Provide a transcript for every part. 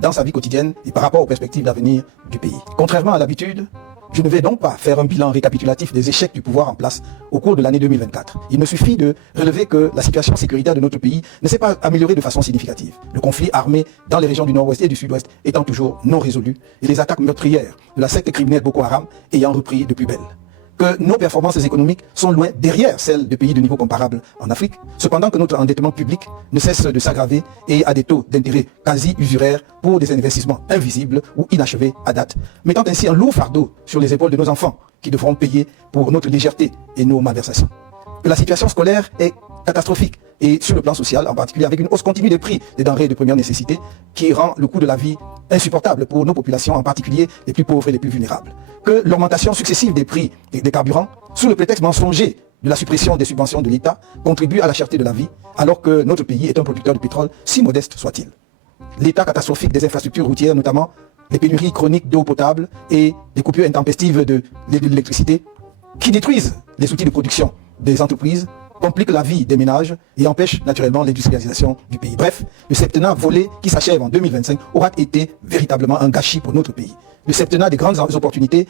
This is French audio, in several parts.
dans sa vie quotidienne et par rapport aux perspectives d'avenir du pays. Contrairement à l'habitude, je ne vais donc pas faire un bilan récapitulatif des échecs du pouvoir en place au cours de l'année 2024. Il me suffit de relever que la situation sécuritaire de notre pays ne s'est pas améliorée de façon significative. Le conflit armé dans les régions du nord-ouest et du sud-ouest étant toujours non résolu et les attaques meurtrières de la secte criminelle Boko Haram ayant repris de plus belle. Que nos performances économiques sont loin derrière celles de pays de niveau comparable en Afrique, cependant que notre endettement public ne cesse de s'aggraver et a des taux d'intérêt quasi usuraires pour des investissements invisibles ou inachevés à date, mettant ainsi un lourd fardeau sur les épaules de nos enfants qui devront payer pour notre légèreté et nos malversations. Que la situation scolaire est catastrophique et sur le plan social, en particulier avec une hausse continue des prix des denrées de première nécessité qui rend le coût de la vie insupportable pour nos populations, en particulier les plus pauvres et les plus vulnérables. Que l'augmentation successive des prix des carburants, sous le prétexte mensonger de la suppression des subventions de l'État, contribue à la cherté de la vie, alors que notre pays est un producteur de pétrole, si modeste soit-il. L'état catastrophique des infrastructures routières, notamment les pénuries chroniques d'eau potable et les coupures intempestives de l'électricité, qui détruisent les outils de production des entreprises, complique la vie des ménages et empêche naturellement l'industrialisation du pays. Bref, le septennat volé qui s'achève en 2025 aura été véritablement un gâchis pour notre pays. Le septennat des grandes opportunités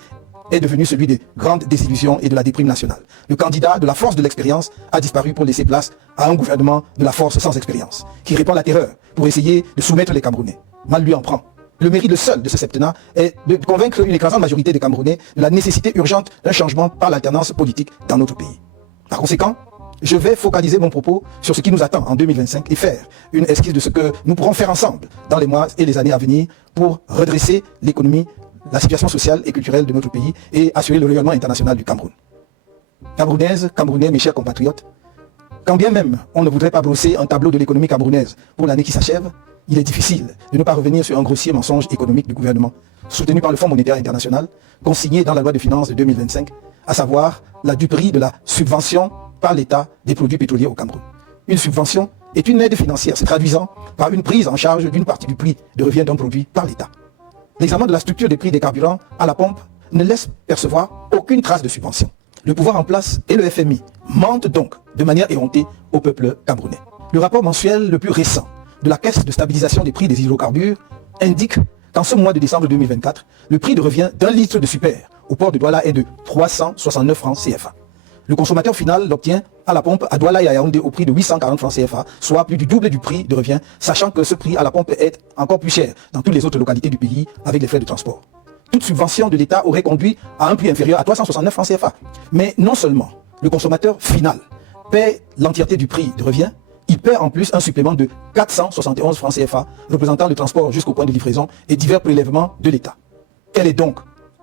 est devenu celui des grandes désillusions et de la déprime nationale. Le candidat de la force de l'expérience a disparu pour laisser place à un gouvernement de la force sans expérience, qui répand la terreur pour essayer de soumettre les Camerounais. Mal lui en prend. Le mérite seul de ce septennat est de convaincre une écrasante majorité des Camerounais de la nécessité urgente d'un changement par l'alternance politique dans notre pays. Par conséquent, je vais focaliser mon propos sur ce qui nous attend en 2025 et faire une esquisse de ce que nous pourrons faire ensemble dans les mois et les années à venir pour redresser l'économie, la situation sociale et culturelle de notre pays et assurer le rayonnement international du Cameroun. Camerounaises, Camerounais, mes chers compatriotes, quand bien même on ne voudrait pas brosser un tableau de l'économie camerounaise pour l'année qui s'achève, il est difficile de ne pas revenir sur un grossier mensonge économique du gouvernement, soutenu par le Fonds monétaire international, consigné dans la loi de finances de 2025, à savoir la duperie de la subvention par l'État des produits pétroliers au Cameroun. Une subvention est une aide financière se traduisant par une prise en charge d'une partie du prix de revient d'un produit par l'État. L'examen de la structure des prix des carburants à la pompe ne laisse percevoir aucune trace de subvention. Le pouvoir en place et le FMI mentent donc de manière éhontée au peuple camerounais. Le rapport mensuel le plus récent de la Caisse de stabilisation des prix des hydrocarbures indique qu'en ce mois de décembre 2024, le prix de revient d'un litre de super au port de Douala est de 369 francs CFA. Le consommateur final l'obtient à la pompe à Douala et à Yaoundé au prix de 840 francs CFA, soit plus du double du prix de revient, sachant que ce prix à la pompe est encore plus cher dans toutes les autres localités du pays avec les frais de transport. Toute subvention de l'État aurait conduit à un prix inférieur à 369 francs CFA. Mais non seulement le consommateur final paie l'entièreté du prix de revient, il paie en plus un supplément de 471 francs CFA, représentant le transport jusqu'au point de livraison et divers prélèvements de l'État. Quelle est donc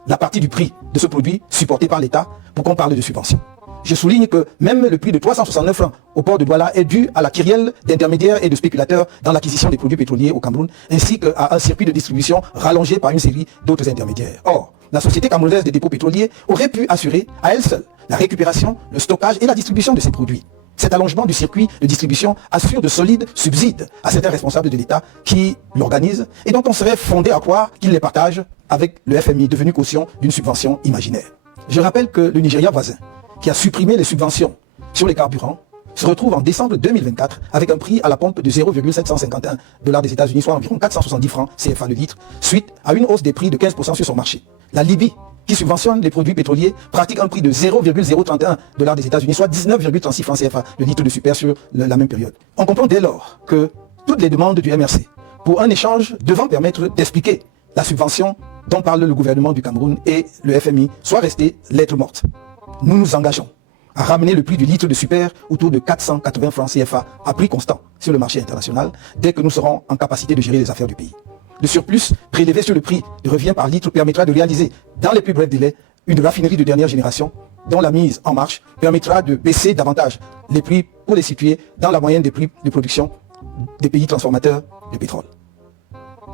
la partie du prix de ce produit supporté par l'État pour qu'on parle de subvention? Je souligne que même le prix de 369 francs au port de Douala est dû à la kyrielle d'intermédiaires et de spéculateurs dans l'acquisition des produits pétroliers au Cameroun, ainsi qu'à un circuit de distribution rallongé par une série d'autres intermédiaires. Or, la Société camerounaise des dépôts pétroliers aurait pu assurer à elle seule la récupération, le stockage et la distribution de ces produits. Cet allongement du circuit de distribution assure de solides subsides à certains responsables de l'État qui l'organisent et dont on serait fondé à croire qu'ils les partagent avec le FMI, devenu caution d'une subvention imaginaire. Je rappelle que le Nigeria voisin, qui a supprimé les subventions sur les carburants, se retrouve en décembre 2024 avec un prix à la pompe de 0,751 $ des États-Unis, soit environ 470 francs CFA le litre, suite à une hausse des prix de 15% sur son marché. La Libye, qui subventionne les produits pétroliers, pratique un prix de 0,031 $ des États-Unis, soit 19,36 francs CFA le litre de super sur la même période. On comprend dès lors que toutes les demandes du MRC pour un échange devant permettre d'expliquer la subvention dont parle le gouvernement du Cameroun et le FMI soient restées lettres mortes. Nous nous engageons à ramener le prix du litre de super autour de 480 francs CFA à prix constant sur le marché international dès que nous serons en capacité de gérer les affaires du pays. Le surplus prélevé sur le prix de revient par litre permettra de réaliser dans les plus brefs délais une raffinerie de dernière génération dont la mise en marche permettra de baisser davantage les prix pour les situer dans la moyenne des prix de production des pays transformateurs de pétrole.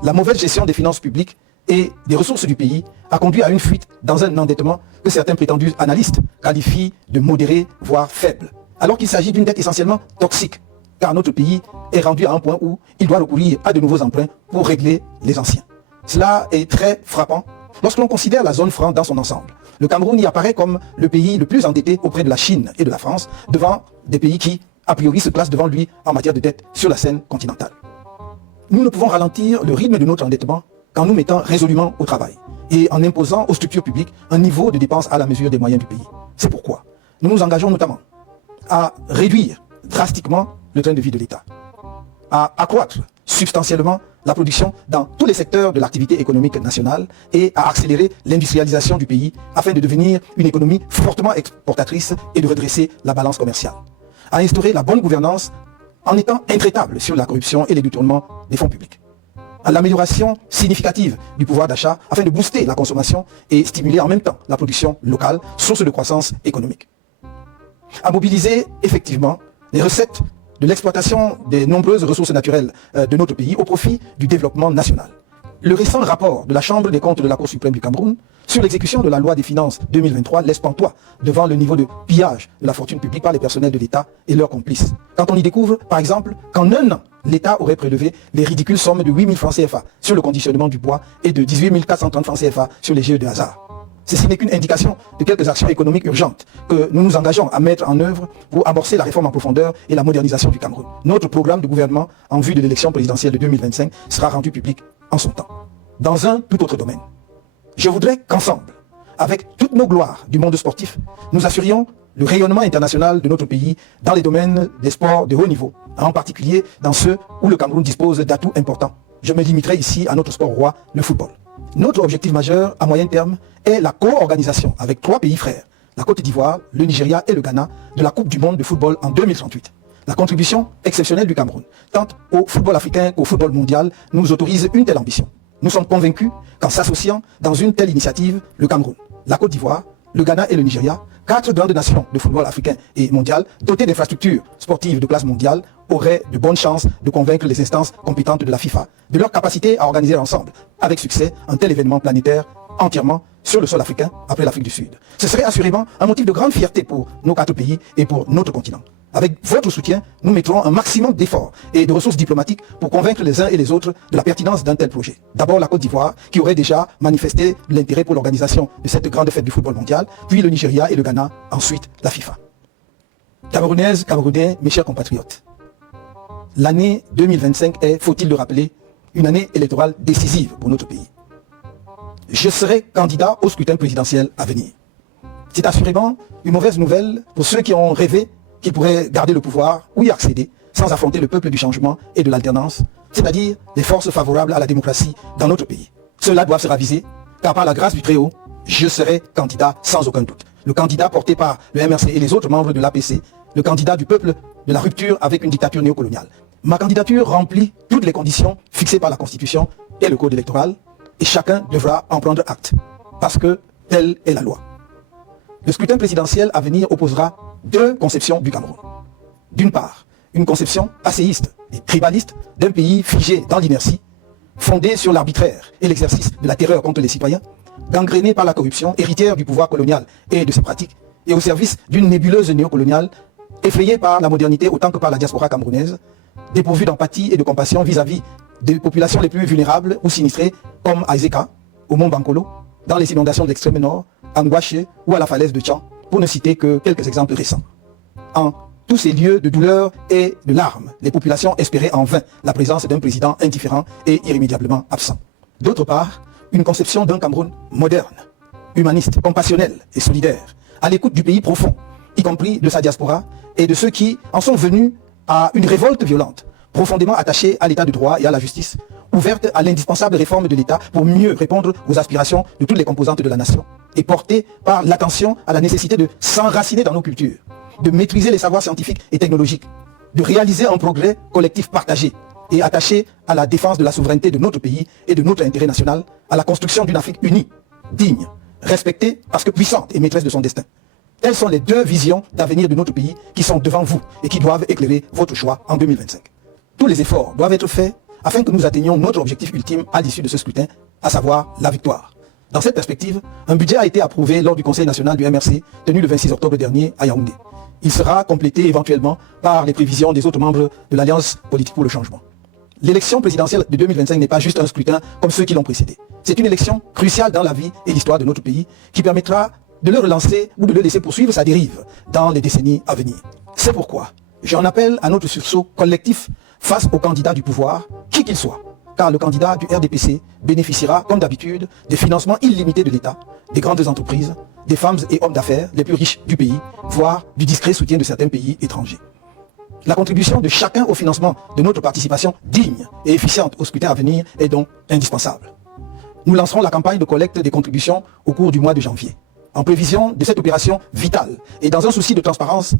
La mauvaise gestion des finances publiques et des ressources du pays a conduit à une fuite dans un endettement que certains prétendus analystes qualifient de modéré, voire faible, alors qu'il s'agit d'une dette essentiellement toxique, car notre pays est rendu à un point où il doit recourir à de nouveaux emprunts pour régler les anciens. Cela est très frappant lorsque l'on considère la zone franc dans son ensemble. Le Cameroun y apparaît comme le pays le plus endetté auprès de la Chine et de la France, devant des pays qui, a priori, se classent devant lui en matière de dette sur la scène continentale. Nous ne pouvons ralentir le rythme de notre endettement qu'en nous mettant résolument au travail et en imposant aux structures publiques un niveau de dépenses à la mesure des moyens du pays. C'est pourquoi nous nous engageons notamment à réduire drastiquement le train de vie de l'État, à accroître substantiellement la production dans tous les secteurs de l'activité économique nationale et à accélérer l'industrialisation du pays afin de devenir une économie fortement exportatrice et de redresser la balance commerciale, à instaurer la bonne gouvernance en étant intraitable sur la corruption et les détournements des fonds publics, à l'amélioration significative du pouvoir d'achat afin de booster la consommation et stimuler en même temps la production locale, source de croissance économique, à mobiliser effectivement les recettes de l'exploitation des nombreuses ressources naturelles de notre pays au profit du développement national. Le récent rapport de la Chambre des comptes de la Cour suprême du Cameroun sur l'exécution de la loi des finances 2023 laisse pantois devant le niveau de pillage de la fortune publique par les personnels de l'État et leurs complices. Quand on y découvre, par exemple, qu'en un an, l'État aurait prélevé les ridicules sommes de 8 000 francs CFA sur le conditionnement du bois et de 18 430 francs CFA sur les jeux de hasard. Ceci n'est qu'une indication de quelques actions économiques urgentes que nous nous engageons à mettre en œuvre pour amorcer la réforme en profondeur et la modernisation du Cameroun. Notre programme de gouvernement en vue de l'élection présidentielle de 2025 sera rendu public en son temps. Dans un tout autre domaine, je voudrais qu'ensemble, avec toutes nos gloires du monde sportif, nous assurions le rayonnement international de notre pays dans les domaines des sports de haut niveau, en particulier dans ceux où le Cameroun dispose d'atouts importants. Je me limiterai ici à notre sport roi, le football. Notre objectif majeur à moyen terme est la co-organisation avec 3 pays frères, la Côte d'Ivoire, le Nigeria et le Ghana, de la Coupe du monde de football en 2038. La contribution exceptionnelle du Cameroun, tant au football africain qu'au football mondial, nous autorise une telle ambition. Nous sommes convaincus qu'en s'associant dans une telle initiative, le Cameroun, la Côte d'Ivoire, le Ghana et le Nigeria, 4 grandes nations de football africain et mondial, dotées d'infrastructures sportives de classe mondiale, auraient de bonnes chances de convaincre les instances compétentes de la FIFA de leur capacité à organiser ensemble, avec succès, un tel événement planétaire entièrement sur le sol africain après l'Afrique du Sud. Ce serait assurément un motif de grande fierté pour nos 4 pays et pour notre continent. Avec votre soutien, nous mettrons un maximum d'efforts et de ressources diplomatiques pour convaincre les uns et les autres de la pertinence d'un tel projet. D'abord la Côte d'Ivoire, qui aurait déjà manifesté l'intérêt pour l'organisation de cette grande fête du football mondial, puis le Nigeria et le Ghana, ensuite la FIFA. Camerounaises, Camerounais, mes chers compatriotes, l'année 2025 est, faut-il le rappeler, une année électorale décisive pour notre pays. Je serai candidat au scrutin présidentiel à venir. C'est assurément une mauvaise nouvelle pour ceux qui ont rêvé qu'ils pourraient garder le pouvoir ou y accéder sans affronter le peuple du changement et de l'alternance, c'est-à-dire les forces favorables à la démocratie dans notre pays. Ceux-là doivent se raviser, car par la grâce du Très-Haut, je serai candidat sans aucun doute. Le candidat porté par le MRC et les autres membres de l'APC, le candidat du peuple de la rupture avec une dictature néocoloniale. Ma candidature remplit toutes les conditions fixées par la Constitution et le Code électoral, et chacun devra en prendre acte, parce que telle est la loi. Le scrutin présidentiel à venir opposera 2 conceptions du Cameroun. D'une part, une conception passéiste et tribaliste d'un pays figé dans l'inertie, fondé sur l'arbitraire et l'exercice de la terreur contre les citoyens, gangréné par la corruption, héritière du pouvoir colonial et de ses pratiques, et au service d'une nébuleuse néocoloniale, effrayée par la modernité autant que par la diaspora camerounaise, dépourvue d'empathie et de compassion vis-à-vis des populations les plus vulnérables ou sinistrées, comme à Ezeka, au Mont Bankolo, dans les inondations de l'extrême nord, à Ngouaché ou à la falaise de Tchan, pour ne citer que quelques exemples récents. En tous ces lieux de douleur et de larmes, les populations espéraient en vain la présence d'un président indifférent et irrémédiablement absent. D'autre part, une conception d'un Cameroun moderne, humaniste, compassionnel et solidaire, à l'écoute du pays profond, y compris de sa diaspora et de ceux qui en sont venus à une révolte violente, profondément attachée à l'état de droit et à la justice, ouverte à l'indispensable réforme de l'État pour mieux répondre aux aspirations de toutes les composantes de la nation, et portée par l'attention à la nécessité de s'enraciner dans nos cultures, de maîtriser les savoirs scientifiques et technologiques, de réaliser un progrès collectif partagé et attaché à la défense de la souveraineté de notre pays et de notre intérêt national, à la construction d'une Afrique unie, digne, respectée parce que puissante et maîtresse de son destin. Telles sont les 2 visions d'avenir de notre pays qui sont devant vous et qui doivent éclairer votre choix en 2025. Tous les efforts doivent être faits afin que nous atteignions notre objectif ultime à l'issue de ce scrutin, à savoir la victoire. Dans cette perspective, un budget a été approuvé lors du Conseil national du MRC, tenu le 26 octobre dernier à Yaoundé. Il sera complété éventuellement par les prévisions des autres membres de l'Alliance politique pour le changement. L'élection présidentielle de 2025 n'est pas juste un scrutin comme ceux qui l'ont précédé. C'est une élection cruciale dans la vie et l'histoire de notre pays qui permettra de le relancer ou de le laisser poursuivre sa dérive dans les décennies à venir. C'est pourquoi J'en appelle à notre sursaut collectif face au candidat du pouvoir, qui qu'il soit, car le candidat du RDPC bénéficiera, comme d'habitude, des financements illimités de l'État, des grandes entreprises, des femmes et hommes d'affaires les plus riches du pays, voire du discret soutien de certains pays étrangers. La contribution de chacun au financement de notre participation digne et efficiente au scrutin à venir est donc indispensable. Nous lancerons la campagne de collecte des contributions au cours du mois de janvier. En prévision de cette opération vitale et dans un souci de transparence,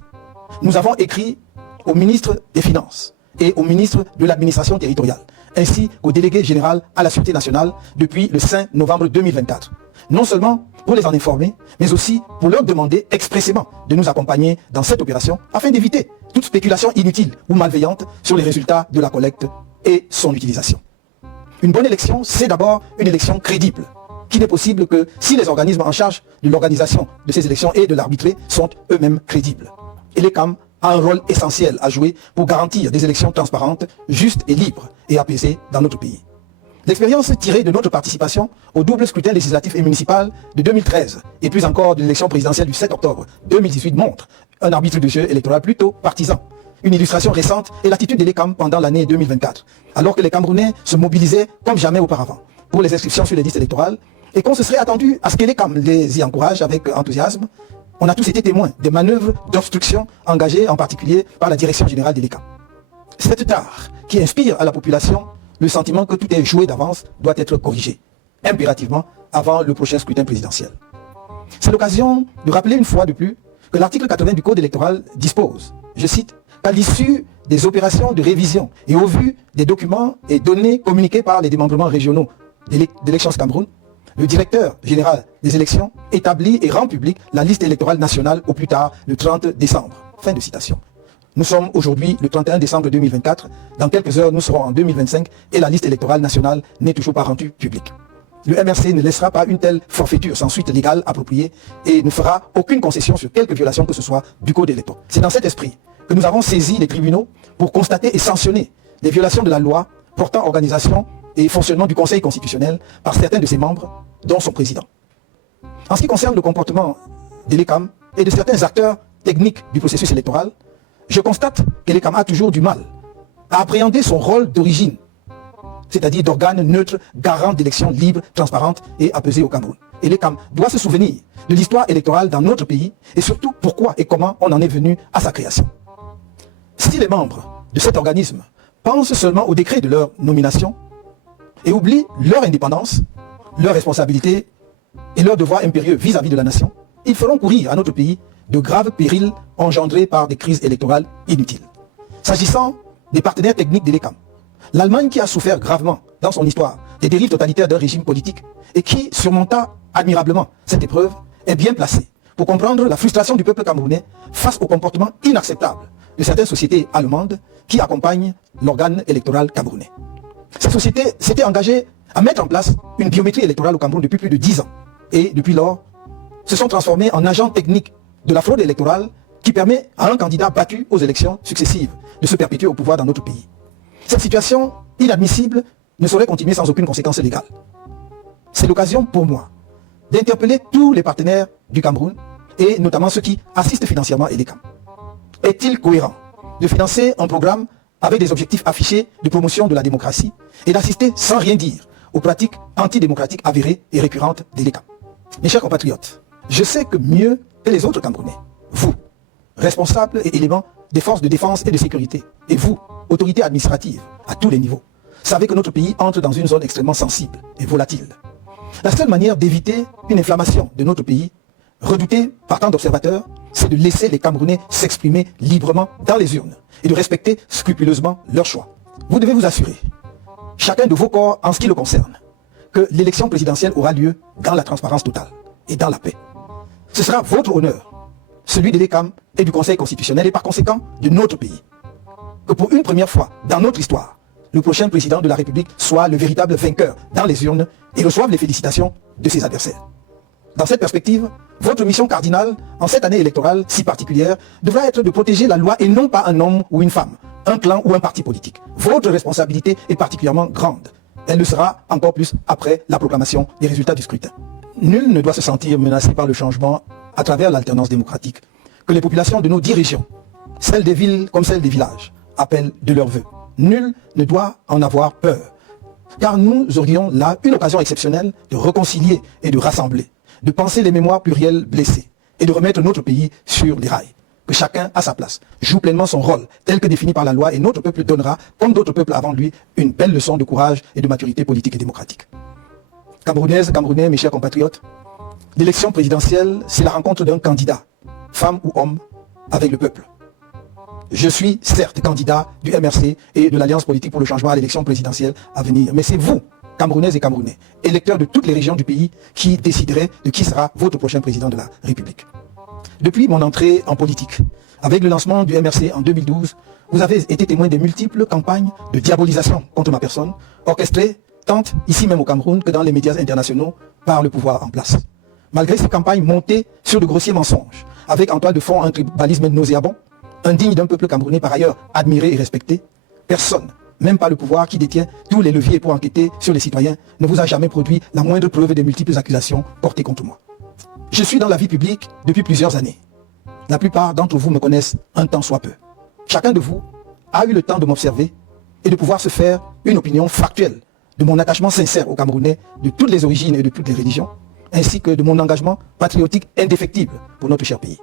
nous avons écrit au ministre des Finances et au ministre de l'Administration territoriale, ainsi qu'au délégué général à la Sûreté nationale depuis le 5 novembre 2024. Non seulement pour les en informer, mais aussi pour leur demander expressément de nous accompagner dans cette opération afin d'éviter toute spéculation inutile ou malveillante sur les résultats de la collecte et son utilisation. Une bonne élection, c'est d'abord une élection crédible, qui n'est possible que si les organismes en charge de l'organisation de ces élections et de l'arbitrer sont eux-mêmes crédibles. Et l'ECAM a un rôle essentiel à jouer pour garantir des élections transparentes, justes et libres et apaisées dans notre pays. L'expérience tirée de notre participation au double scrutin législatif et municipal de 2013 et plus encore de l'élection présidentielle du 7 octobre 2018 montre un arbitre de jeu électoral plutôt partisan. Une illustration récente est l'attitude de l'ECAM pendant l'année 2024, alors que les Camerounais se mobilisaient comme jamais auparavant pour les inscriptions sur les listes électorales et qu'on se serait attendu à ce que l'ECAM les y encourage avec enthousiasme. On a tous été témoins des manœuvres d'obstruction engagées en particulier par la direction générale de l'ECAM. Cette tare qui inspire à la population le sentiment que tout est joué d'avance doit être corrigé, impérativement, avant le prochain scrutin présidentiel. C'est l'occasion de rappeler une fois de plus que l'article 80 du Code électoral dispose, je cite, qu'à l'issue des opérations de révision et au vu des documents et données communiqués par les démembrements régionaux d'Élections Cameroun, le directeur général des élections établit et rend public la liste électorale nationale au plus tard le 30 décembre. Fin de citation. Nous sommes aujourd'hui le 31 décembre 2024. Dans quelques heures, nous serons en 2025 et la liste électorale nationale n'est toujours pas rendue publique. Le MRC ne laissera pas une telle forfaiture sans suite légale appropriée et ne fera aucune concession sur quelque violation que ce soit du code électoral. C'est dans cet esprit que nous avons saisi les tribunaux pour constater et sanctionner les violations de la loi portant organisation et fonctionnement du Conseil constitutionnel par certains de ses membres, dont son président. En ce qui concerne le comportement de l'ECAM et de certains acteurs techniques du processus électoral, je constate que l'ECAM a toujours du mal à appréhender son rôle d'origine, c'est-à-dire d'organe neutre, garant d'élections libres, transparentes et apaisées au Cameroun. Et l'ECAM doit se souvenir de l'histoire électorale dans notre pays et surtout pourquoi et comment on en est venu à sa création. Si les membres de cet organisme pensent seulement au décret de leur nomination et oublient leur indépendance, leur responsabilité et leur devoir impérieux vis-à-vis de la nation, ils feront courir à notre pays de graves périls engendrés par des crises électorales inutiles. S'agissant des partenaires techniques de l'ECAM, l'Allemagne qui a souffert gravement dans son histoire des dérives totalitaires d'un régime politique et qui surmonta admirablement cette épreuve est bien placée pour comprendre la frustration du peuple camerounais face au comportement inacceptable de certaines sociétés allemandes qui accompagnent l'organe électoral camerounais. Ces sociétés s'étaient engagées à mettre en place une biométrie électorale au Cameroun depuis plus de 10 ans et depuis lors se sont transformées en agents techniques de la fraude électorale qui permet à un candidat battu aux élections successives de se perpétuer au pouvoir dans notre pays. Cette situation inadmissible ne saurait continuer sans aucune conséquence légale. C'est l'occasion pour moi d'interpeller tous les partenaires du Cameroun et notamment ceux qui assistent financièrement à l'ECAM. Est-il cohérent de financer un programme avec des objectifs affichés de promotion de la démocratie et d'assister sans rien dire aux pratiques antidémocratiques avérées et récurrentes de l'ECAM? Mes chers compatriotes, je sais que mieux que les autres Camerounais, vous, responsables et éléments des forces de défense et de sécurité, et vous, autorités administratives à tous les niveaux, savez que notre pays entre dans une zone extrêmement sensible et volatile. La seule manière d'éviter une inflammation de notre pays, redoutée par tant d'observateurs, c'est de laisser les Camerounais s'exprimer librement dans les urnes et de respecter scrupuleusement leur choix. Vous devez vous assurer, chacun de vos corps en ce qui le concerne, que l'élection présidentielle aura lieu dans la transparence totale et dans la paix. Ce sera votre honneur, celui de l'ECAM et du Conseil constitutionnel et par conséquent de notre pays, que pour une première fois dans notre histoire, le prochain président de la République soit le véritable vainqueur dans les urnes et reçoive les félicitations de ses adversaires. Dans cette perspective, votre mission cardinale, en cette année électorale si particulière, devra être de protéger la loi et non pas un homme ou une femme, un clan ou un parti politique. Votre responsabilité est particulièrement grande. Elle le sera encore plus après la proclamation des résultats du scrutin. Nul ne doit se sentir menacé par le changement à travers l'alternance démocratique que les populations de nos 10 régions celles des villes comme celles des villages, appellent de leur vœu. Nul ne doit en avoir peur, car nous aurions là une occasion exceptionnelle de réconcilier et de rassembler, de penser les mémoires plurielles blessées et de remettre notre pays sur les rails. Que chacun, à sa place, joue pleinement son rôle tel que défini par la loi et notre peuple donnera, comme d'autres peuples avant lui, une belle leçon de courage et de maturité politique et démocratique. Camerounaises, Camerounais, mes chers compatriotes, l'élection présidentielle, c'est la rencontre d'un candidat, femme ou homme, avec le peuple. Je suis certes candidat du MRC et de l'Alliance politique pour le changement à l'élection présidentielle à venir, mais c'est vous, Camerounaises et Camerounais, électeurs de toutes les régions du pays, qui déciderez de qui sera votre prochain président de la République. Depuis mon entrée en politique, avec le lancement du MRC en 2012, vous avez été témoin des multiples campagnes de diabolisation contre ma personne, orchestrées tant ici même au Cameroun que dans les médias internationaux par le pouvoir en place. Malgré ces campagnes montées sur de grossiers mensonges, avec en toile de fond un tribalisme nauséabond, indigne d'un peuple camerounais par ailleurs admiré et respecté, personne, même pas le pouvoir qui détient tous les leviers pour enquêter sur les citoyens, ne vous a jamais produit la moindre preuve des multiples accusations portées contre moi. Je suis dans la vie publique depuis plusieurs années. La plupart d'entre vous me connaissent un temps soit peu. Chacun de vous a eu le temps de m'observer et de pouvoir se faire une opinion factuelle de mon attachement sincère aux Camerounais de toutes les origines et de toutes les religions, ainsi que de mon engagement patriotique indéfectible pour notre cher pays.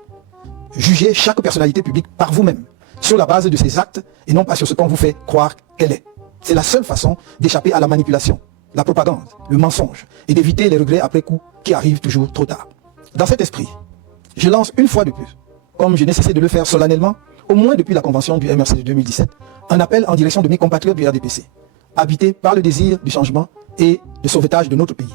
Jugez chaque personnalité publique par vous-même, sur la base de ses actes et non pas sur ce qu'on vous fait croire qu'elle est. C'est la seule façon d'échapper à la manipulation, la propagande, le mensonge et d'éviter les regrets après coup qui arrivent toujours trop tard. Dans cet esprit, je lance une fois de plus, comme je n'ai cessé de le faire solennellement, au moins depuis la convention du MRC de 2017, un appel en direction de mes compatriotes du RDPC, habités par le désir du changement et de sauvetage de notre pays.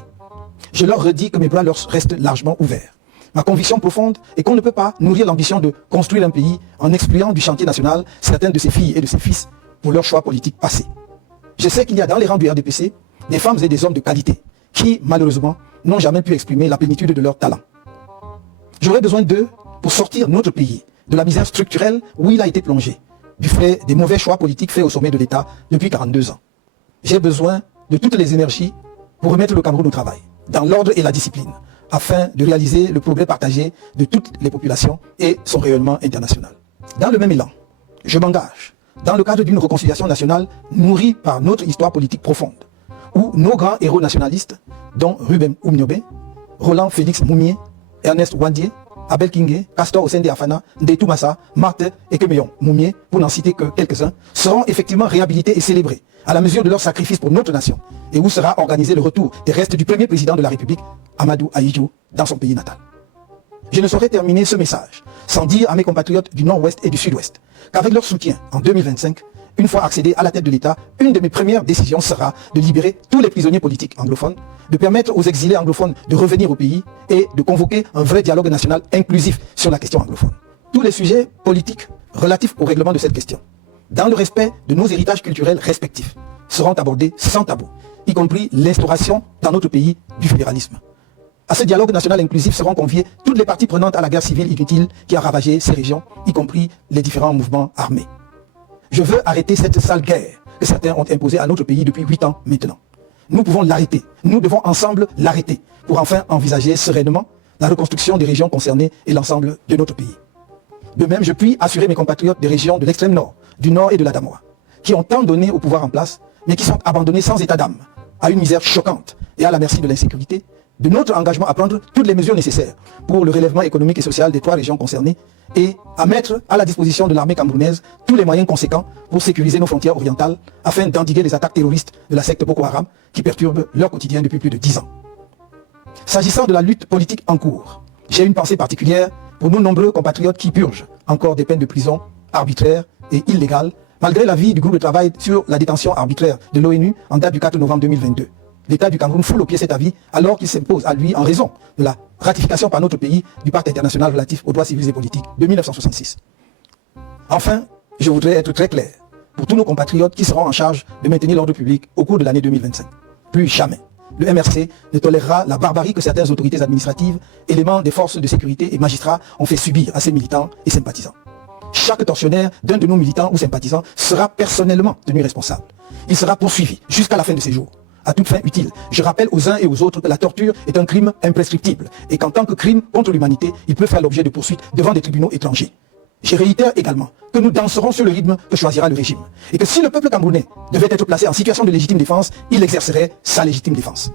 Je leur redis que mes bras leur restent largement ouverts. Ma conviction profonde est qu'on ne peut pas nourrir l'ambition de construire un pays en excluant du chantier national certaines de ses filles et de ses fils pour leurs choix politiques passés. Je sais qu'il y a dans les rangs du RDPC des femmes et des hommes de qualité qui, malheureusement, n'ont jamais pu exprimer la plénitude de leur talent. J'aurais besoin d'eux pour sortir notre pays de la misère structurelle où il a été plongé, du fait des mauvais choix politiques faits au sommet de l'État depuis 42 ans. J'ai besoin de toutes les énergies pour remettre le Cameroun au travail, dans l'ordre et la discipline, afin de réaliser le progrès partagé de toutes les populations et son rayonnement international. Dans le même élan, je m'engage, dans le cadre d'une réconciliation nationale nourrie par notre histoire politique profonde, où nos grands héros nationalistes, dont Ruben Oumniobé, Roland Félix Moumié, Ernest Wandier, Abel Kingé, Castor Osende Afana, Ndetou Massa, Marthe et Kemeyon Moumié, pour n'en citer que quelques-uns, seront effectivement réhabilités et célébrés à la mesure de leur sacrifice pour notre nation, et où sera organisé le retour des restes du premier président de la République, Amadou Ahidjo, dans son pays natal. Je ne saurais terminer ce message sans dire à mes compatriotes du Nord-Ouest et du Sud-Ouest qu'avec leur soutien en 2025, une fois accédé à la tête de l'État, une de mes premières décisions sera de libérer tous les prisonniers politiques anglophones, de permettre aux exilés anglophones de revenir au pays et de convoquer un vrai dialogue national inclusif sur la question anglophone. Tous les sujets politiques relatifs au règlement de cette question, dans le respect de nos héritages culturels respectifs, seront abordés sans tabou, y compris l'instauration dans notre pays du fédéralisme. À ce dialogue national inclusif seront conviées toutes les parties prenantes à la guerre civile inutile qui a ravagé ces régions, y compris les différents mouvements armés. Je veux arrêter cette sale guerre que certains ont imposée à notre pays depuis 8 ans maintenant. Nous pouvons l'arrêter. Nous devons ensemble l'arrêter pour enfin envisager sereinement la reconstruction des régions concernées et l'ensemble de notre pays. De même, je puis assurer mes compatriotes des régions de l'extrême nord, du nord et de la Damoa, qui ont tant donné au pouvoir en place, mais qui sont abandonnés sans état d'âme, à une misère choquante et à la merci de l'insécurité, de notre engagement à prendre toutes les mesures nécessaires pour le relèvement économique et social des 3 régions concernées et à mettre à la disposition de l'armée camerounaise tous les moyens conséquents pour sécuriser nos frontières orientales afin d'endiguer les attaques terroristes de la secte Boko Haram qui perturbent leur quotidien depuis plus de 10 ans. S'agissant de la lutte politique en cours, j'ai une pensée particulière pour nos nombreux compatriotes qui purgent encore des peines de prison arbitraires et illégales malgré l'avis du groupe de travail sur la détention arbitraire de l'ONU en date du 4 novembre 2022. L'État du Cameroun foule au pied cet avis alors qu'il s'impose à lui en raison de la ratification par notre pays du Pacte international relatif aux droits civils et politiques de 1966. Enfin, je voudrais être très clair pour tous nos compatriotes qui seront en charge de maintenir l'ordre public au cours de l'année 2025. Plus jamais, le MRC ne tolérera la barbarie que certaines autorités administratives, éléments des forces de sécurité et magistrats ont fait subir à ses militants et sympathisants. Chaque tortionnaire d'un de nos militants ou sympathisants sera personnellement tenu responsable. Il sera poursuivi jusqu'à la fin de ses jours. À toute fin utile, je rappelle aux uns et aux autres que la torture est un crime imprescriptible et qu'en tant que crime contre l'humanité, il peut faire l'objet de poursuites devant des tribunaux étrangers. je réitère également que nous danserons sur le rythme que choisira le régime. Et que si le peuple camerounais devait être placé en situation de légitime défense, il exercerait sa légitime défense.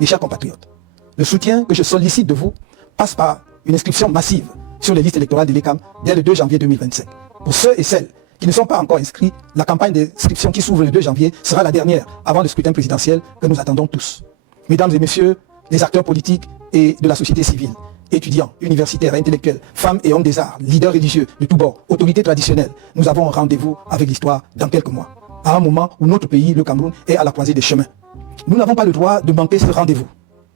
Mes chers compatriotes, le soutien que je sollicite de vous passe par une inscription massive sur les listes électorales de l'ECAM dès le 2 janvier 2025. Pour ceux et celles qui ne sont pas encore inscrits, la campagne d'inscription qui s'ouvre le 2 janvier sera la dernière avant le scrutin présidentiel que nous attendons tous. Mesdames et messieurs, les acteurs politiques et de la société civile, étudiants, universitaires, intellectuels, femmes et hommes des arts, leaders religieux de tous bords, autorités traditionnelles, nous avons un rendez-vous avec l'histoire dans quelques mois, à un moment où notre pays, le Cameroun, est à la croisée des chemins. Nous n'avons pas le droit de manquer ce rendez-vous.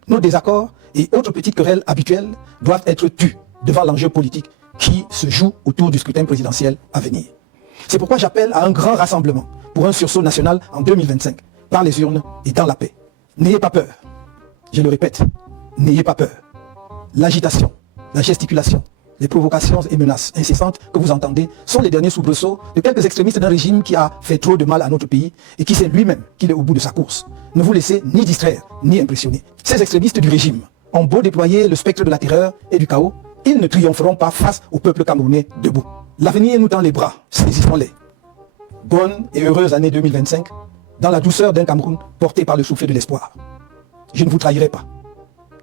Nos désaccords et autres petites querelles habituelles doivent être tus devant l'enjeu politique qui se joue autour du scrutin présidentiel à venir. C'est pourquoi j'appelle à un grand rassemblement pour un sursaut national en 2025, par les urnes et dans la paix. N'ayez pas peur. Je le répète, n'ayez pas peur. L'agitation, la gesticulation, les provocations et menaces incessantes que vous entendez sont les derniers soubresauts de quelques extrémistes d'un régime qui a fait trop de mal à notre pays et qui sait lui-même qu'il est au bout de sa course. Ne vous laissez ni distraire, ni impressionner. Ces extrémistes du régime ont beau déployer le spectre de la terreur et du chaos, ils ne triompheront pas face au peuple camerounais debout. L'avenir nous tend les bras, saisissons-les. Bonne et heureuse année 2025, dans la douceur d'un Cameroun porté par le souffle de l'espoir. Je ne vous trahirai pas.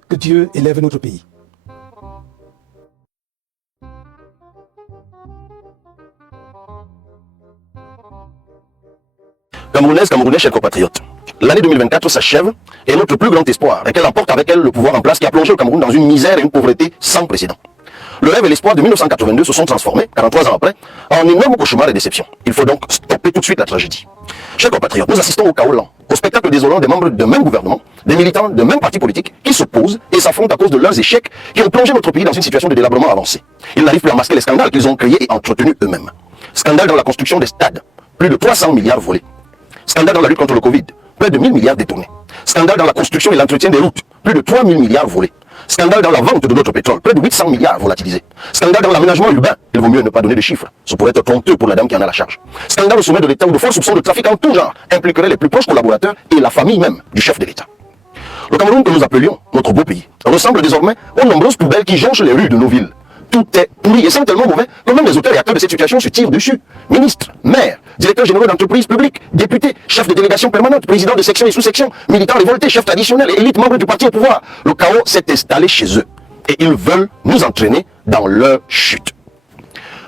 Que Dieu élève notre pays. Camerounaises, Camerounais, chers compatriotes, l'année 2024 s'achève et notre plus grand espoir est qu'elle emporte avec elle le pouvoir en place qui a plongé le Cameroun dans une misère et une pauvreté sans précédent. Le rêve et l'espoir de 1982 se sont transformés, 43 ans après, en énorme cauchemar et déception. Il faut donc stopper tout de suite la tragédie. Chers compatriotes, nous assistons au chaos lent, au spectacle désolant des membres d'un même gouvernement, des militants d'un même parti politique qui s'opposent et s'affrontent à cause de leurs échecs qui ont plongé notre pays dans une situation de délabrement avancé. Ils n'arrivent plus à masquer les scandales qu'ils ont créés et entretenus eux-mêmes. Scandale dans la construction des stades, plus de 300 milliards volés. Scandale dans la lutte contre le Covid, près de 1000 milliards détournés. Scandale dans la construction et l'entretien des routes, plus de 3000 milliards volés. Scandale dans la vente de notre pétrole, près de 800 milliards volatilisés. Scandale dans l'aménagement urbain, il vaut mieux ne pas donner de chiffres, ce pourrait être honteux pour la dame qui en a la charge. Scandale au sommet de l'État où de forts soupçons de trafic en tout genre impliqueraient les plus proches collaborateurs et la famille même du chef de l'État. Le Cameroun que nous appelions notre beau pays ressemble désormais aux nombreuses poubelles qui jonchent les rues de nos villes. Tout est pourri et c'est tellement mauvais que même les auteurs et acteurs de cette situation se tirent dessus. Ministres, maires, directeurs généraux d'entreprises publiques, députés, chefs de délégation permanente, présidents de sections et sous-sections, militants révoltés, chefs traditionnels et élites membres du parti au pouvoir. Le chaos s'est installé chez eux et ils veulent nous entraîner dans leur chute.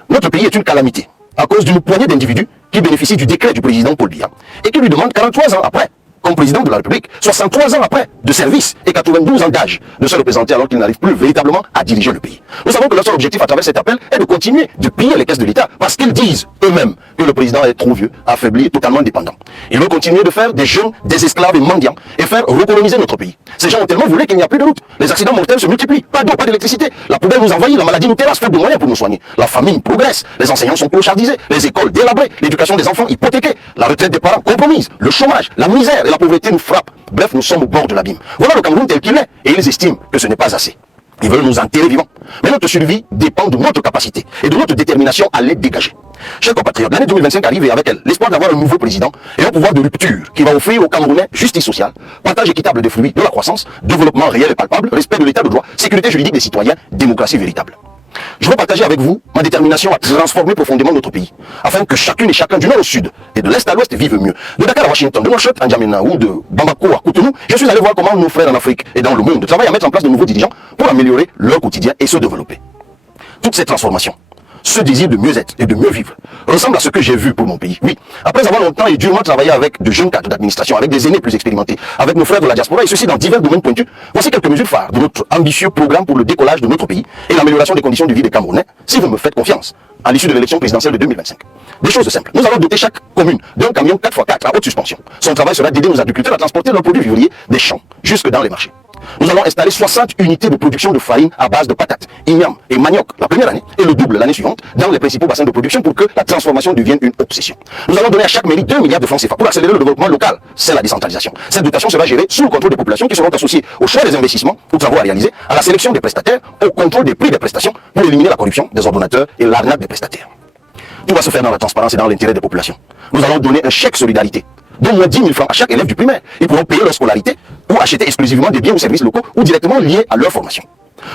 Notre pays est une calamité à cause d'une poignée d'individus qui bénéficient du décret du président Paul Biya et qui lui demandent 43 ans après, comme président de la République, 63 ans après de service et 92 ans d'âge de se représenter alors qu'il n'arrive plus véritablement à diriger le pays. Nous savons que leur seul objectif à travers cet appel est de continuer de piller les caisses de l'État parce qu'ils disent eux-mêmes que le président est trop vieux, affaibli et totalement dépendant. Ils veulent continuer de faire des jeunes, des esclaves et mendiants et faire recoloniser notre pays. Ces gens ont tellement voulu qu'il n'y a plus de route. Les accidents mortels se multiplient, pas d'eau, pas d'électricité. La poubelle nous envahit, la maladie nous terrasse, faute de moyens pour nous soigner. La famine progresse, les enseignants sont clochardisés, les écoles délabrées, l'éducation des enfants hypothéquée, la retraite des parents compromise, le chômage, la misère et la pauvreté nous frappent. Bref, nous sommes au bord de l'abîme. Voilà le Cameroun tel qu'il est, et ils estiment que ce n'est pas assez. Ils veulent nous enterrer vivants. Mais notre survie dépend de notre capacité et de notre détermination à les dégager. Chers compatriotes, l'année 2025 arrive et avec elle, l'espoir d'avoir un nouveau président et un pouvoir de rupture qui va offrir aux Camerounais justice sociale, partage équitable des fruits de la croissance, développement réel et palpable, respect de l'état de droit, sécurité juridique des citoyens, démocratie véritable. Je veux partager avec vous ma détermination à transformer profondément notre pays, afin que chacune et chacun du nord au sud et de l'est à l'ouest vive mieux. De Dakar à Washington, de Nouakchott à N'Djamena ou de Bamako à Cotonou, je suis allé voir comment nos frères en Afrique et dans le monde travaillent à mettre en place de nouveaux dirigeants pour améliorer leur quotidien et se développer. Toutes ces transformations, ce désir de mieux être et de mieux vivre, ressemble à ce que j'ai vu pour mon pays. Oui, après avoir longtemps et durement travaillé avec de jeunes cadres d'administration, avec des aînés plus expérimentés, avec nos frères de la diaspora et ceci dans divers domaines pointus, voici quelques mesures phares de notre ambitieux programme pour le décollage de notre pays et l'amélioration des conditions de vie des Camerounais, si vous me faites confiance, à l'issue de l'élection présidentielle de 2025. Des choses simples. Nous allons doter chaque commune d'un camion 4x4 à haute suspension. Son travail sera d'aider nos agriculteurs à transporter leurs produits vivriers des champs jusque dans les marchés. Nous allons installer 60 unités de production de farine à base de patates, igname et manioc la première année et le double l'année suivante dans les principaux bassins de production pour que la transformation devienne une obsession. Nous allons donner à chaque mairie 2 milliards de francs CFA pour accélérer le développement local. C'est la décentralisation. Cette dotation sera gérée sous le contrôle des populations qui seront associées au choix des investissements, aux travaux à réaliser, à la sélection des prestataires, au contrôle des prix des prestations pour éliminer la corruption des ordonnateurs et l'arnaque des prestataires. Tout va se faire dans la transparence et dans l'intérêt des populations. Nous allons donner un chèque solidarité d'au moins 10 000 francs à chaque élève du primaire. Ils pourront payer leur scolarité ou acheter exclusivement des biens ou services locaux ou directement liés à leur formation.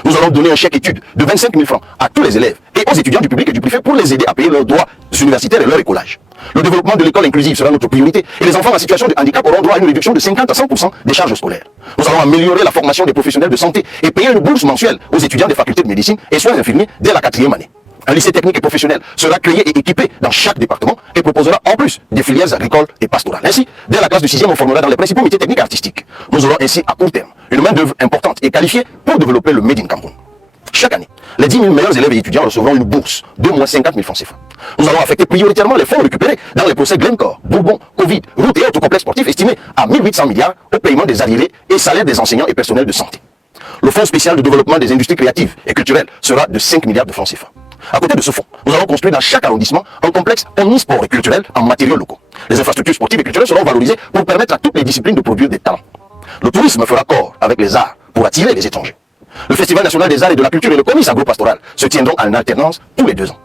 Nous allons donner un chèque études de 25 000 francs à tous les élèves et aux étudiants du public et du privé pour les aider à payer leurs droits universitaires et leur écolage. Le développement de l'école inclusive sera notre priorité et les enfants en situation de handicap auront droit à une réduction de 50 à 100% des charges scolaires. Nous allons améliorer la formation des professionnels de santé et payer une bourse mensuelle aux étudiants des facultés de médecine et soins infirmiers dès la 4e année. Un lycée technique et professionnel sera créé et équipé dans chaque département et proposera en plus des filières agricoles et pastorales. Ainsi, dès la classe de 6e, on formera dans les principaux métiers techniques et artistiques. Nous aurons ainsi à court terme une main-d'œuvre importante et qualifiée pour développer le Made in Cameroun. Chaque année, les 10 000 meilleurs élèves et étudiants recevront une bourse d'au moins 50 000 francs CFA. Nous allons affecter prioritairement les fonds récupérés dans les procès Glencore, Bourbon, Covid, routes et autres complexes sportifs estimés à 1800 milliards au paiement des arriérés et salaires des enseignants et personnels de santé. Le fonds spécial de développement des industries créatives et culturelles sera de 5 milliards de francs CFA. À côté de ce fonds, nous allons construire dans chaque arrondissement un complexe omnisport et culturel en matériaux locaux. Les infrastructures sportives et culturelles seront valorisées pour permettre à toutes les disciplines de produire des talents. Le tourisme fera corps avec les arts pour attirer les étrangers. Le Festival national des arts et de la culture et le comice agro-pastoral se tiendront en alternance tous les 2 ans.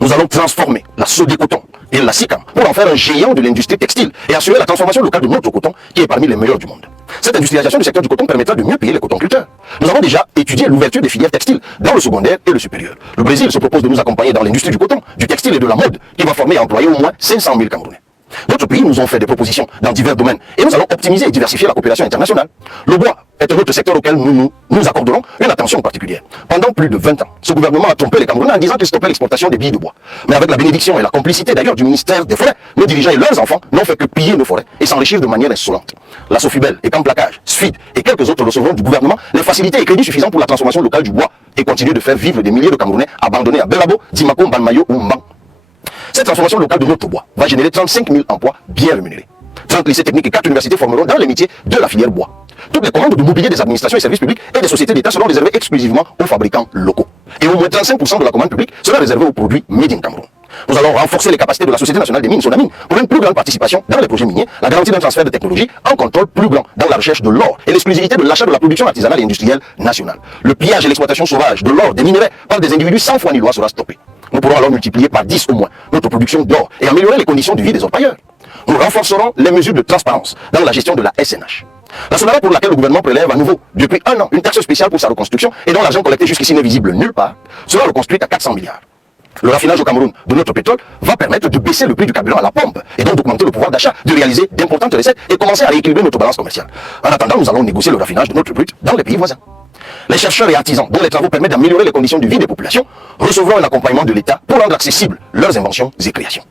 Nous allons transformer la Sodécoton et la SICAM pour en faire un géant de l'industrie textile et assurer la transformation locale de notre coton qui est parmi les meilleurs du monde. Cette industrialisation du secteur du coton permettra de mieux payer les cotonculteurs. Nous avons déjà étudié l'ouverture des filières textiles dans le secondaire et le supérieur. Le Brésil se propose de nous accompagner dans l'industrie du coton, du textile et de la mode qui va former et employer au moins 500 000 Camerounais. D'autres pays nous ont fait des propositions dans divers domaines et nous allons optimiser et diversifier la coopération internationale. Le bois est un autre secteur auquel nous accorderons une attention particulière. Pendant plus de 20 ans, ce gouvernement a trompé les Camerounais en disant qu'il stoppait l'exportation des billes de bois. Mais avec la bénédiction et la complicité d'ailleurs du ministère des Forêts, nos dirigeants et leurs enfants n'ont fait que piller nos forêts et s'enrichir de manière insolente. La Sofibel, et Camplacage, SFID et quelques autres recevront du gouvernement les facilités et crédits suffisants pour la transformation locale du bois et continuer de faire vivre des milliers de Camerounais abandonnés à Belabo, Dimako, Banmayo ou Mbang. Cette transformation locale de notre bois va générer 35 000 emplois bien rémunérés. 30 lycées techniques et 4 universités formeront dans les métiers de la filière bois. Toutes les commandes de mobilier des administrations et services publics et des sociétés d'État seront réservées exclusivement aux fabricants locaux. Et au moins 35% de la commande publique sera réservée aux produits Made in Cameroun. Nous allons renforcer les capacités de la Société nationale des mines, Sonamine, pour une plus grande participation dans les projets miniers, la garantie d'un transfert de technologie, un contrôle plus grand dans la recherche de l'or et l'exclusivité de l'achat de la production artisanale et industrielle nationale. Le pillage et l'exploitation sauvage de l'or des minerais par des individus sans foi ni loi sera stoppé. Nous pourrons alors multiplier par 10 au moins notre production d'or et améliorer les conditions de vie des orpailleurs. Nous renforcerons les mesures de transparence dans la gestion de la SNH. La Sonara pour laquelle le gouvernement prélève à nouveau depuis 1 an une taxe spéciale pour sa reconstruction et dont l'argent collecté jusqu'ici n'est visible nulle part, sera reconstruite à 400 milliards. Le raffinage au Cameroun de notre pétrole va permettre de baisser le prix du carburant à la pompe et donc d'augmenter le pouvoir d'achat, de réaliser d'importantes recettes et commencer à rééquilibrer notre balance commerciale. En attendant, nous allons négocier le raffinage de notre brut dans les pays voisins. Les chercheurs et artisans dont les travaux permettent d'améliorer les conditions de vie des populations recevront un accompagnement de l'État pour rendre accessibles leurs inventions et créations.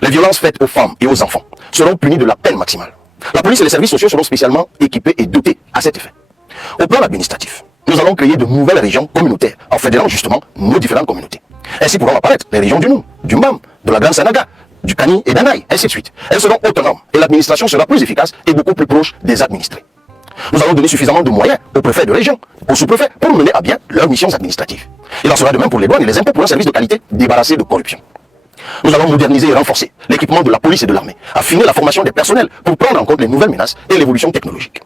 Les violences faites aux femmes et aux enfants seront punies de la peine maximale. La police et les services sociaux seront spécialement équipés et dotés à cet effet. Au plan administratif, nous allons créer de nouvelles régions communautaires en fédérant justement nos différentes communautés. Ainsi pourront apparaître les régions du Nou, du Mbam, de la Grande Sanaga, du Kani et d'Anaï, ainsi de suite. Elles seront autonomes et l'administration sera plus efficace et beaucoup plus proche des administrés. Nous allons donner suffisamment de moyens aux préfets de région, aux sous-préfets pour mener à bien leurs missions administratives. Il en sera de même pour les douanes et les impôts pour un service de qualité débarrassé de corruption. Nous allons moderniser et renforcer l'équipement de la police et de l'armée, affiner la formation des personnels pour prendre en compte les nouvelles menaces et l'évolution technologique.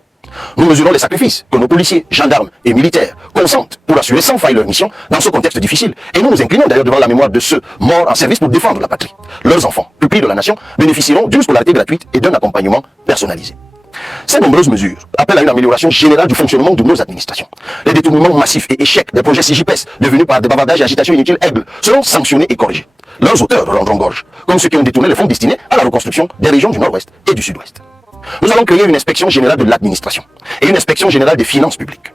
Nous mesurons les sacrifices que nos policiers, gendarmes et militaires consentent pour assurer sans faille leur mission dans ce contexte difficile. Et nous nous inclinons d'ailleurs devant la mémoire de ceux morts en service pour défendre la patrie. Leurs enfants, pupilles de la nation, bénéficieront d'une scolarité gratuite et d'un accompagnement personnalisé. Ces nombreuses mesures appellent à une amélioration générale du fonctionnement de nos administrations. Les détournements massifs et échecs des projets CIGIPES, devenus par des bavardages et agitations inutiles aigles, seront sanctionnés et corrigés. Leurs auteurs rendront gorge, comme ceux qui ont détourné les fonds destinés à la reconstruction des régions du Nord-Ouest et du Sud-Ouest. Nous allons créer une inspection générale de l'administration et une inspection générale des finances publiques.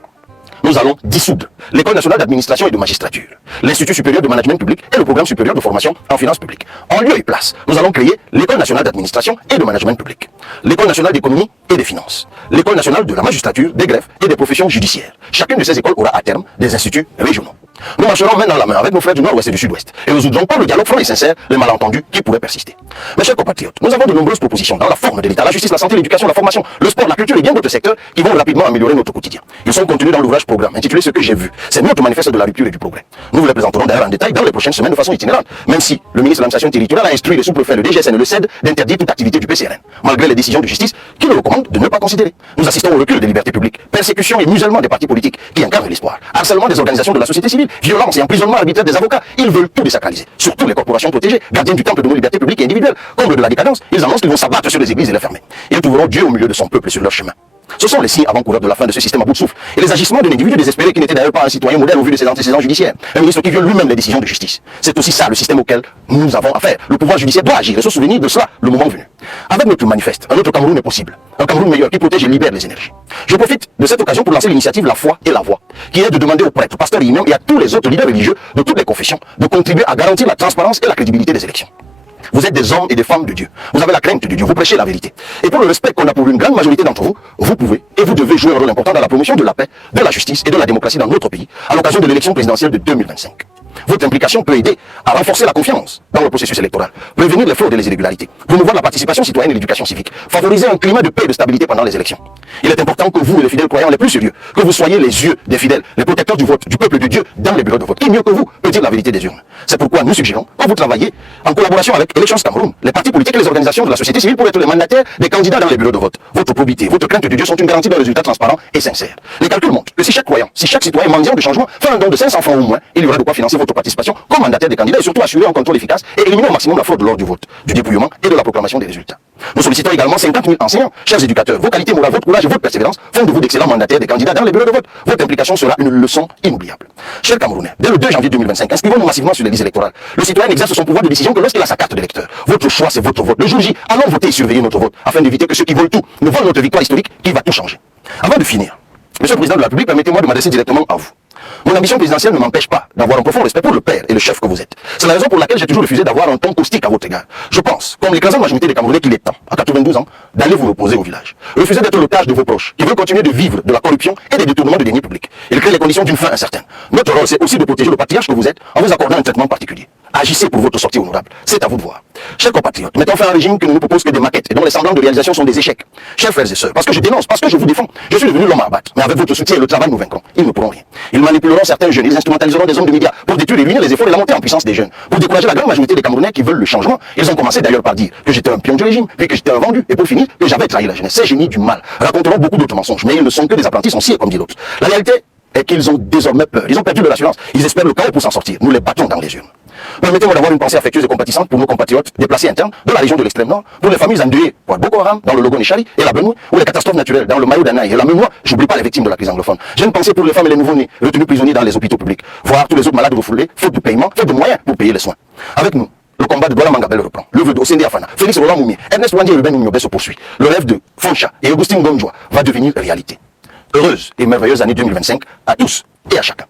Nous allons dissoudre l'École nationale d'administration et de magistrature, l'Institut supérieur de management public et le programme supérieur de formation en finances publiques. En lieu et place, nous allons créer l'École nationale d'administration et de management public, l'École nationale d'économie et des finances, l'École nationale de la magistrature, des greffes et des professions judiciaires. Chacune de ces écoles aura à terme des instituts régionaux. Nous marcherons main dans la main avec nos frères du Nord-Ouest et du Sud-Ouest et résoudrons par le dialogue franc et sincère les malentendus qui pourraient persister. Mes chers compatriotes, nous avons de nombreuses propositions dans la forme de l'État, la justice, la santé, l'éducation, la formation, le sport, la culture et bien d'autres secteurs qui vont rapidement améliorer notre quotidien. Ils sont contenus dans l'ouvrage programme intitulé Ce que j'ai vu. C'est notre manifeste de la rupture et du progrès. Nous vous les présenterons d'ailleurs en détail dans les prochaines semaines de façon itinérante, même si le ministre de l'administration territoriale a instruit les sous-préfets, le DGSN et le CED d'interdire toute activité du PCRN, malgré les décisions de justice qui nous recommandent de ne pas considérer. Nous assistons au recul des libertés publiques, persécution et musellement des partis politiques qui incarnent l'espoir, harcèlement des organisations de la société civile, violence et emprisonnement arbitraire des avocats. Ils veulent tout désacraliser, surtout les corporations protégées, gardiennes du temple de nos libertés publiques et individuelles. Comble de la décadence, ils annoncent qu'ils vont s'abattre sur les églises et les fermer. Ils trouveront Dieu au milieu de son peuple et sur leur chemin. Ce sont les signes avant-coureurs de la fin de ce système à bout de souffle et les agissements d'un individu désespéré qui n'était d'ailleurs pas un citoyen modèle au vu de ses antécédents judiciaires. Un ministre qui viole lui-même les décisions de justice. C'est aussi ça le système auquel nous avons affaire. Le pouvoir judiciaire doit agir et se souvenir de cela le moment venu. Avec notre manifeste, un autre Cameroun est possible. Un Cameroun meilleur qui protège et libère les énergies. Je profite de cette occasion pour lancer l'initiative La Foi et la Voix, qui est de demander aux prêtres, pasteurs et imams et à tous les autres leaders religieux de toutes les confessions de contribuer à garantir la transparence et la crédibilité des élections. Vous êtes des hommes et des femmes de Dieu. Vous avez la crainte de Dieu. Vous prêchez la vérité. Et pour le respect qu'on a pour une grande majorité d'entre vous, vous pouvez et vous devez jouer un rôle important dans la promotion de la paix, de la justice et de la démocratie dans notre pays à l'occasion de l'élection présidentielle de 2025. Votre implication peut aider à renforcer la confiance dans le processus électoral, prévenir les fraudes et les irrégularités, promouvoir la participation citoyenne et l'éducation civique, favoriser un climat de paix et de stabilité pendant les élections. Il est important que vous, les fidèles croyants les plus sérieux, que vous soyez les yeux des fidèles, les protecteurs du vote, du peuple de Dieu dans les bureaux de vote. Qui mieux que vous peut dire la vérité des urnes? C'est pourquoi nous suggérons que vous travaillez en collaboration avec Elections Cameroun, les partis politiques et les organisations de la société civile pour être les mandataires des candidats dans les bureaux de vote. Votre probité, votre crainte de Dieu sont une garantie d'un résultat transparent et sincère. Les calculs montrent que si chaque croyant, si chaque citoyen mendiant de changement fait un don de 500 francs au moins, il y aura de quoi financer votre participation comme mandataire des candidats et surtout assurer un contrôle efficace et éliminer au maximum la fraude lors du vote, du dépouillement et de la proclamation des résultats. Nous sollicitons également 50 000 enseignants, chers éducateurs. Vos qualités morales, votre courage et votre persévérance font de vous d'excellents mandataires des candidats dans les bureaux de vote. Votre implication sera une leçon inoubliable. Chers Camerounais, dès le 2 janvier 2025, inscrivons-nous massivement sur les listes électorales. Le citoyen exerce son pouvoir de décision que lorsqu'il a sa carte d'électeur. Votre choix, c'est votre vote. Le jour J, allons voter et surveiller notre vote afin d'éviter que ceux qui veulent tout ne volent notre victoire historique qui va tout changer. Avant de finir, Monsieur le Président de la République, permettez-moi de m'adresser directement à vous. Mon ambition présidentielle ne m'empêche pas d'avoir un profond respect pour le père et le chef que vous êtes. C'est la raison pour laquelle j'ai toujours refusé d'avoir un ton caustique à votre égard. Je pense, comme l'écrasante majorité des Camerounais, qu'il est temps, à 92 ans, d'aller vous reposer au village. Refusez d'être l'otage de vos proches, qui veulent continuer de vivre de la corruption et des détournements de deniers publics. Il crée les conditions d'une fin incertaine. Notre rôle, c'est aussi de protéger le patriarche que vous êtes en vous accordant un traitement particulier. Agissez pour votre sortie honorable. C'est à vous de voir. Chers compatriotes, mettons fin à un régime qui ne nous propose que des maquettes et dont les semblants de réalisation sont des échecs. Chers frères et sœurs, parce que je dénonce, parce que je vous défends, je suis devenu l'homme à abattre. Mais avec votre soutien et le travail, nous vaincrons. Ils ne pourront rien. Ils manipuleront certains jeunes, ils instrumentaliseront des hommes de médias pour détruire et ruiner les efforts et la montée en puissance des jeunes. Pour décourager la grande majorité des Camerounais qui veulent le changement. Ils ont commencé d'ailleurs par dire que j'étais un pion du régime, puis que j'étais un vendu, et pour finir, que j'avais trahi la jeunesse. Ces génies du mal raconteront beaucoup d'autres mensonges, mais ils ne sont que des apprentis sorciers, comme dit l'autre. La réalité est qu'ils ont désormais peur. Ils ont perdu de l'assurance. Ils espèrent le chaos pour s'en sortir. Nous les battons dans les urnes. Permettez-moi d'avoir une pensée affectueuse et compatissante pour nos compatriotes déplacés internes de la région de l'extrême nord, pour les familles endeuillées pour Boko Haram, dans le Logo Nechari et la Benue, ou les catastrophes naturelles dans le Mayo d'Anaï et la Mémoire. J'oublie pas les victimes de la crise anglophone. J'ai une pensée pour les femmes et les nouveau-nés retenus prisonniers dans les hôpitaux publics, voir tous les autres malades refoulés, faute de paiement, faute de moyens pour payer les soins. Avec nous, le combat de Douala Mangabel reprend. L'œuvre de Osende Afana, Félix Roland Moumier, Ernest Wandi et Ruben Oumiobe se poursuit. Le rêve de Foncha et Augustine Gonjoa va devenir réalité. Heureuse et merveilleuse année 2025 à tous et à chacun.